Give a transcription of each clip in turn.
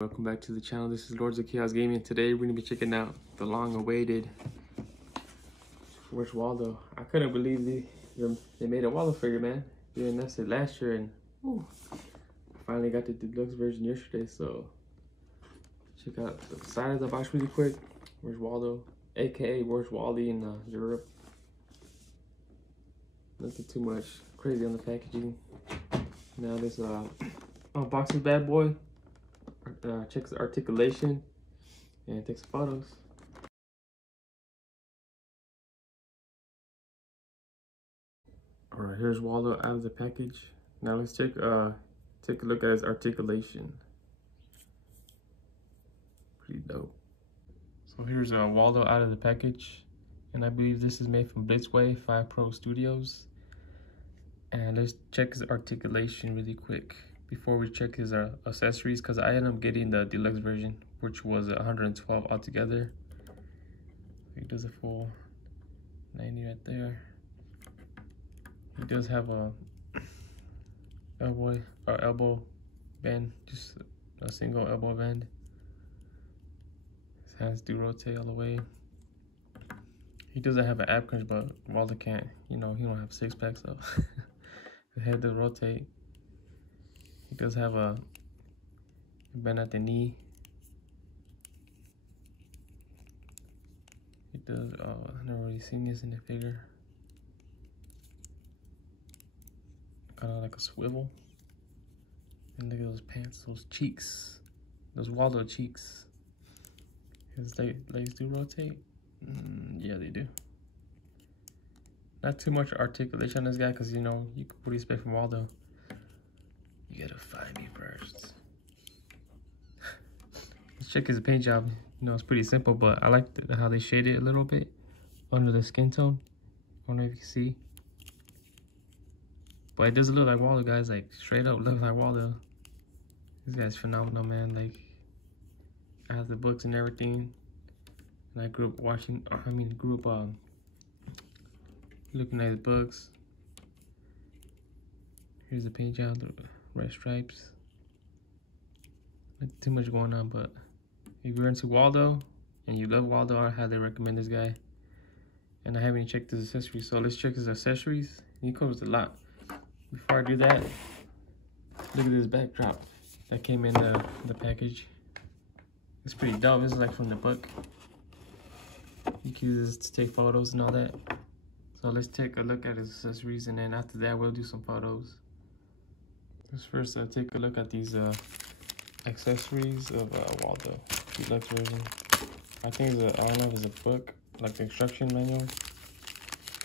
Welcome back to the channel. This is Lords of Chaos Gaming. Today we're gonna be checking out the long-awaited Where's Waldo. I couldn't believe they made a Waldo figure, man. They announced it last year, and I finally got the deluxe version yesterday. So check out the side of the box really quick. Where's Waldo, aka Where's Wally in Europe. Nothing too much crazy on the packaging. Now this unboxing bad boy. Checks the articulation and takes photos. All right, here's Waldo out of the package. Now let's take a look at his articulation. Pretty dope. So here's Waldo out of the package, and I believe this is made from Blitzway 5 Pro Studios. And let's check his articulation really quick before we check his accessories, because I ended up getting the deluxe version, which was 112 altogether. He does a full 90 right there. He does have a elbow band, just a single elbow band. His hands do rotate all the way. He doesn't have an ab crunch, but Waldo can't, you know, he don't have six packs, so the head does rotate. He does have a bend at the knee. He does, I've never really seen this in the figure. Kind of like a swivel. And look at those pants, those cheeks. Those Waldo cheeks. His legs do rotate. Yeah, they do. Not too much articulation on this guy, because, you know, what do you expect from Waldo? You gotta find me first. Let's check his paint job. You know, it's pretty simple, but I like how they shaded it a little bit under the skin tone. I don't know if you can see. But it doesn't look like Waldo, guys. Like, straight up looks like Waldo. This guy's phenomenal, man. Like, I have the books and everything. And I grew up looking at the books. Here's the paint job, the red stripes. Not too much going on, but if you're into Waldo and you love Waldo, I highly recommend this guy. And I haven't checked his accessories, so let's check his accessories. He covers a lot. Before I do that, look at this backdrop that came in the package. It's pretty dope. This is like from the book. You can use this to take photos and all that. So let's take a look at his accessories, and then after that we'll do some photos. Let's first take a look at these accessories of Waldo deluxe version. I think I don't know if it's a book, like the instruction manual,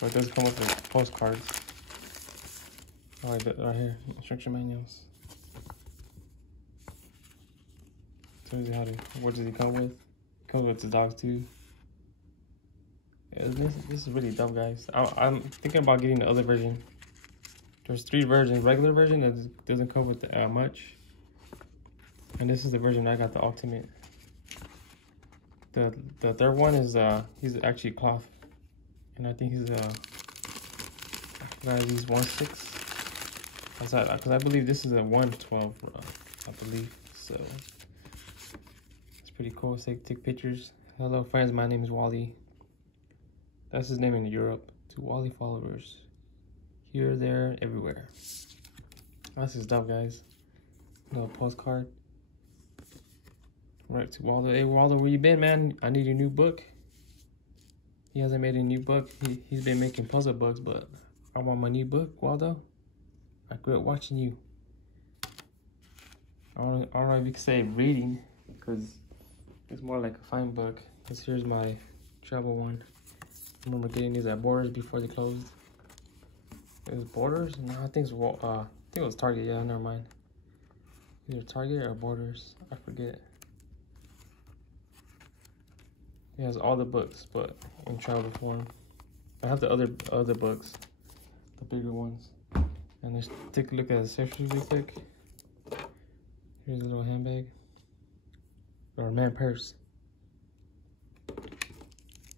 but it does come with the postcards. Right here, instruction manuals. Tells you what does he come with? Comes with the dogs too. Yeah, this is really dumb, guys. I'm thinking about getting the other version. There's 3 versions. Regular version that doesn't come with much, and this is the version I got, the ultimate. The third one is he's actually cloth, and I think he's he's 1/6. Because I believe this is a 112, I believe. So it's pretty cool. Let's take pictures. Hello friends, my name is Wally. That's his name in Europe. To Wally followers, here, there, everywhere. That's his stuff, guys. No postcard. Right to Waldo. Hey Waldo, where you been, man? I need a new book. He hasn't made a new book. He's been making puzzle books, but I want my new book, Waldo. I grew up watching you. I don't know if you can say reading, because it's more like a fine book. Here's my travel one. I remember getting these at Borders before they closed. It was Borders? No, I think it was Target. Yeah, never mind. Either Target or Borders. I forget. It has all the books, but in travel form. I have the other books, the bigger ones. And let's take a look at accessories real quick. Here's a little handbag, or a man purse.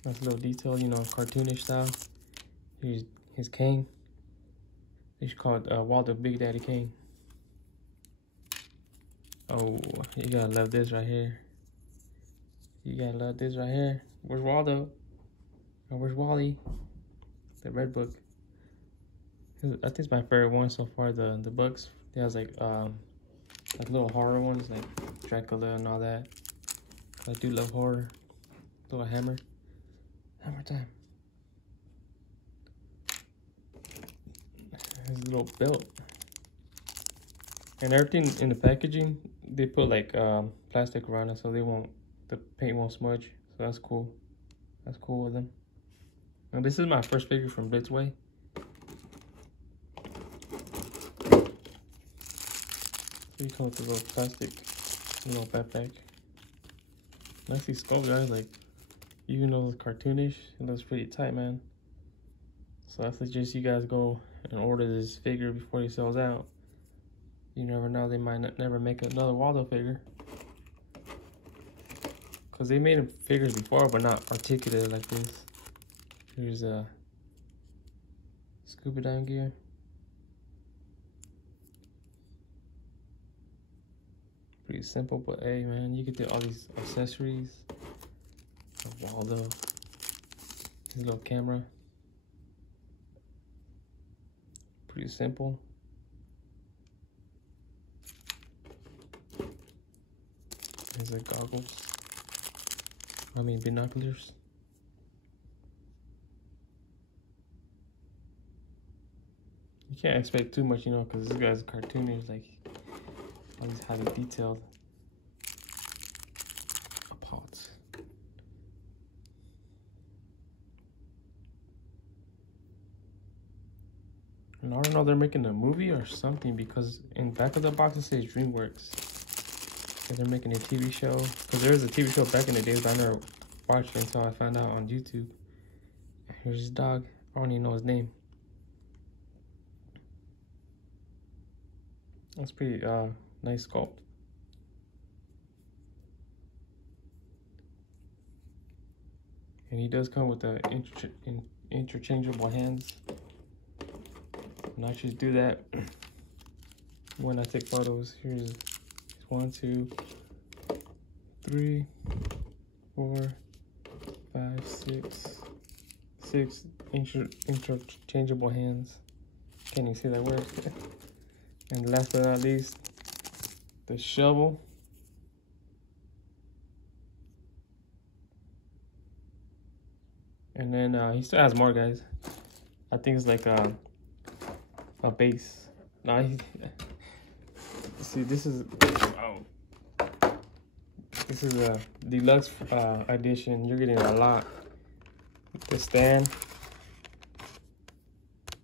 Nice little detail, you know, cartoonish style. Here's his cane. They should call it Waldo Big Daddy cane. Oh, you gotta love this right here. You gotta love this right here. Where's Waldo? Or where's Wally? The red book. I think it's my favorite one so far. The books. It has like little horror ones like Dracula and all that. I do love horror. Little hammer. Hammer time. His little belt. And everything in the packaging, they put like plastic around it so the paint won't smudge. So that's cool. That's cool with them. And this is my first figure from Blitzway. So you come with the little plastic, little backpack. Nicely sculpted, guys. Like, even though it's cartoonish, it looks pretty tight, man. So I suggest you guys go and order this figure before he sells out. You never know, they might never make another Waldo figure. Because they made figures before, but not articulated like this. Here's a scuba diving gear. Pretty simple, but hey, man, you get all these accessories. A Waldo. His little camera. Pretty simple. There's like goggles. I mean binoculars. You can't expect too much, you know, because this guy's cartoonish, like all these highly detailed pots. And I don't know, they're making a movie or something because in back of the box it says DreamWorks. And they're making a TV show. Because there was a TV show back in the days, but I never watched it until I found out on YouTube. Here's his dog. I don't even know his name. That's pretty nice sculpt. And he does come with the interchangeable hands. And I should do that when I take photos. Here's 1, 2, 3, 4, 5, 6 interchangeable hands. Can't even see that word. And last but not least, the shovel. And then he still has more, guys. I think it's like a base. No, see, this is a deluxe edition. You're getting a lot. The stand.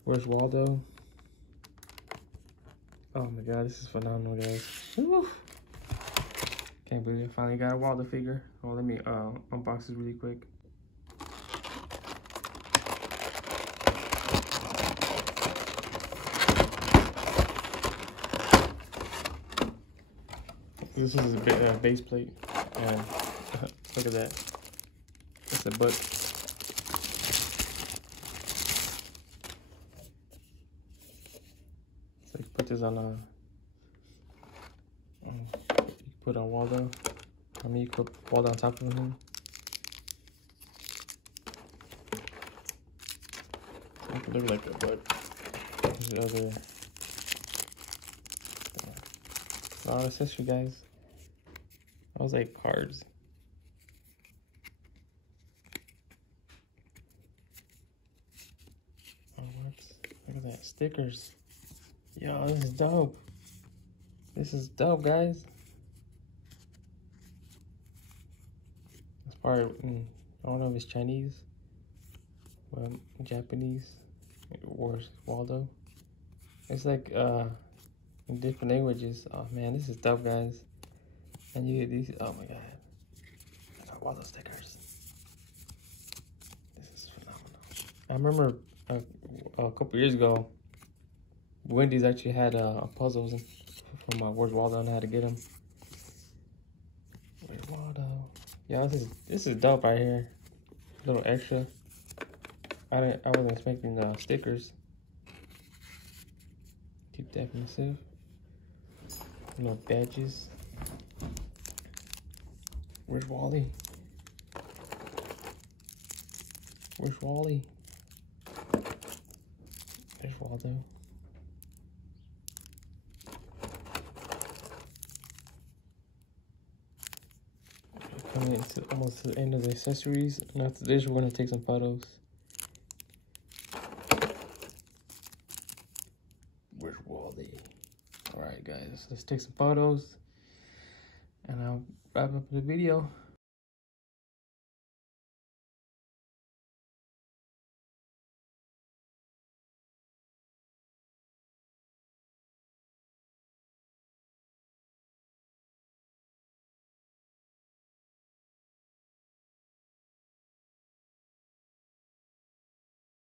Where's Waldo? Oh my god, this is phenomenal, guys. Woo. Can't believe I finally got a Waldo figure. Oh, let me unbox this really quick. This is a base plate, and look at that. It's a book. So you put this on you put on Waldo. I mean, you put Waldo on top of him. So it look like a book. Here's the other. A lot of accessory, guys. I was like cards. Oh, whoops. Look at that. Stickers. Yo, this is dope. This is dope, guys. It's part of, I don't know if it's Chinese, but Japanese. Where's Waldo? It's like in different languages. Oh man, this is dope, guys. And you get these. Oh my god, I got Waldo stickers. This is phenomenal. I remember a couple years ago, Wendy's actually had puzzles from Where's Waldo and how to get them. Where's Waldo? Yeah, this is dope right here. A little extra. I wasn't expecting the stickers. Deep definitive. No badges. Where's Wally? Where's Wally? There's Waldo. Coming into almost to the end of the accessories. And after this, we're gonna take some photos. Where's Wally? Alright guys, let's take some photos. And I'll wrap up the video.